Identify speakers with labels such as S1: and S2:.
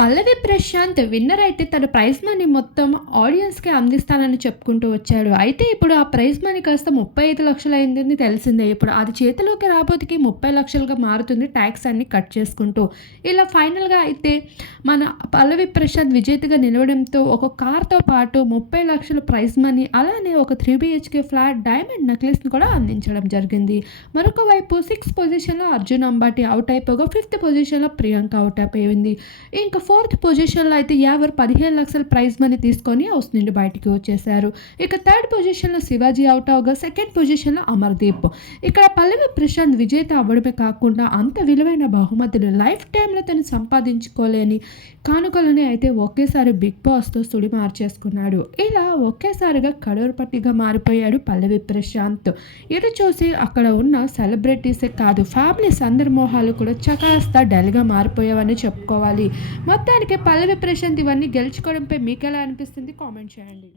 S1: పల్లవి Prashanth winner అయితే తన prize money మొత్తం ఆడియన్స్కి అందిస్తానని చెప్పుకుంటూ వచ్చాడు. అయితే ఇప్పుడు ఆ ప్రైజ్ మనీ కాస్త ముప్పై ఐదు లక్షలు అయిందని తెలిసిందే. ఇప్పుడు అది చేతిలోకి రాబోతుకి ముప్పై లక్షలుగా మారుతుంది ట్యాక్స్ అన్ని కట్ చేసుకుంటూ. ఇలా ఫైనల్గా అయితే మన పల్లవి ప్రశాంత్ విజేతగా నిలవడంతో ఒక కార్తో పాటు ముప్పై లక్షల ప్రైజ్ మనీ అలానే ఒక త్రీ బిహెచ్కే ఫ్లాట్ డైమండ్ నెక్లెస్ని కూడా అందించడం జరిగింది. మరొక వైపు సిక్స్ పొజిషన్లో అర్జున్ అంబాటి అవుట్ అయిపోగా ఫిఫ్త్ పొజిషన్లో ప్రియాంక అవుట్ అయిపోయింది. ఇంకా ఫోర్త్ పొజిషన్లో అయితే యావర్ పదిహేను లక్షల ప్రైజ్ మనీ తీసుకొని హౌస్ నుండి బయటికి వచ్చేశారు. ఇక థర్డ్ పొజిషన్లో శివాజీ అవుట్ అవగా సెకండ్ పొజిషన్లో అమర్దీప్. ఇక్కడ పల్లవి ప్రశాంత్ విజేత అవ్వడమే కాకుండా అంత విలువైన బహుమతులు లైఫ్ టైంలో తను సంపాదించుకోలేని కానుకలని అయితే ఒకేసారి బిగ్ బాస్తో సుడి మార్చేసుకున్నాడు. ఇలా ఒకేసారిగా కడోరపట్టిగా మారిపోయాడు పల్లవి ప్రశాంత్. ఇది చూసి అక్కడ ఉన్న సెలబ్రిటీసే కాదు ఫ్యామిలీస్ అందరి మోహాలు కూడా చకాస్తా డల్గా మారిపోయావని చెప్పుకోవాలి. మొత్తానికి పల్లవి ప్రశాంత్ ఇవన్నీ గెలుచుకోవడంపై మీకు ఎలా అనిపిస్తుంది కామెంట్ చేయండి.